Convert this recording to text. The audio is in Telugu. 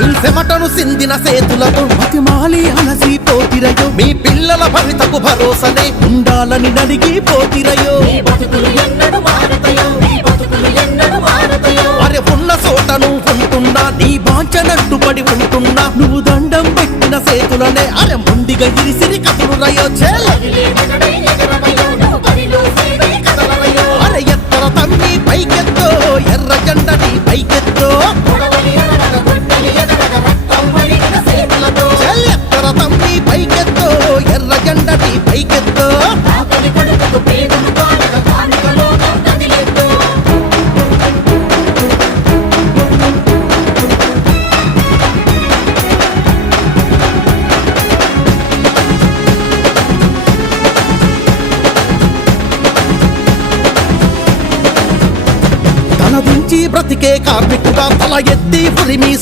మీ చెమటను సిందిన సేతులతో మతిమాలి అలసిపోతిరయో మీ పిల్లల భవితకు భరోసనే ఉండాలని నడిగిపోతిరయో అరే ఉన్న చోటను ఉంటున్నా నీ బాంచనట్టు పడి ఉంటున్నా నువ్వు దండం పెట్టిన సేతులనే అరే ముండిగా ఇరిసిరి కథలు రయో అరే ఎత్తర తమ్మి పైకెత్తో ఎర్ర జెండని పైకెత్తో ఎత్తర తమ్మి పైకెత్తో ఎర్ర జెండని పైకెత్తో తల దించి బ్రతికే కార్మికుడా తల ఎత్తి పురిమి